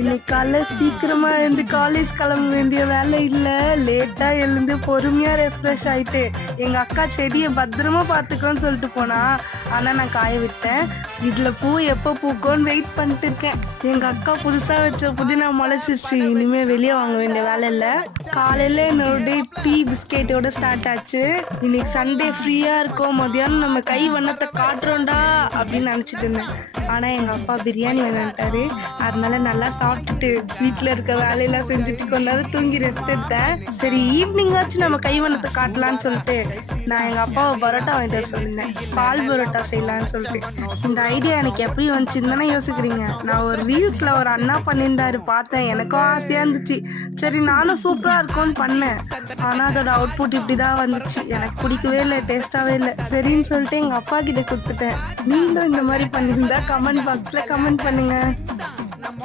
இன்னைக்கு காலைல சீக்கிரமா எழுந்து காலேஜ் கிளம்ப வேண்டிய வேலை இல்ல. லேட்டா எழுந்து பொறுமையா ரெஃப்ரெஷ் ஆயிட்டு எங்க அக்கா செடியை பத்திரமா பாத்துக்கோன்னு சொல்லிட்டு போனா. ஆனா நான் காய விட்டேன். இதுல பூ எப்ப பூக்கும்னு வெயிட் பண்ணிட்டு இருக்கேன். எங்க அக்கா புதுசா வச்ச புதினா முளைச்சிருச்சு. இனிமே வெளியே வாங்க வேண்டிய வேலை இல்ல. காலையில என்னோட டீ பிஸ்கெட்டோட ஸ்டார்ட் ஆச்சு. இன்னைக்கு சண்டே ஃப்ரீயா இருக்கும், மதியானம் நம்ம கை வண்ணத்தை காட்டுறோம்டா அப்படின்னு நினைச்சிட்டு இருந்தேன். ஆனா எங்க அப்பா பிரியாணி வேணான்ட்டாரு. அதனால நல்லா சாப்பிட்டுட்டு வீட்டுல இருக்க வேலையெல்லாம் செஞ்சுட்டு கொண்டாந்து தூங்கி ரெஸ்ட் எடுத்தேன். சரி ஈவினிங் ஆச்சு நம்ம கைவண்ணத்தை காட்டலான்னு சொல்லிட்டு நான் எங்க அப்பாவை பரோட்டா வாங்கிட்டு வர சொல்லியிருந்தேன். பால் பரோட்டா செய்யலான்னு சொல்லிட்டு. இந்த ஐடியா எனக்கு எப்படி வந்துச்சுன்னு தானே யோசிக்கிறீங்க. நான் ஒரு ரீல்ஸ்ல ஒரு அண்ணா பண்ணியிருந்தாரு, பார்த்தேன். எனக்கும் ஆசையா இருந்துச்சு. சரி நானும் சூப்பரா இருக்கும்னு பண்ணேன். ஆனா அதோட அவுட்புட் இப்படிதான் வந்துச்சு. எனக்கு பிடிக்கவே இல்லை, டேஸ்டாவே இல்லை. சரின்னு சொல்லிட்டு எங்க அப்பா கிட்ட கொடுத்துட்டேன். நீங்களும் இந்த மாதிரி பண்ணியிருந்தா கமெண்ட் பாக்ஸ்ல கமெண்ட் பண்ணுங்க.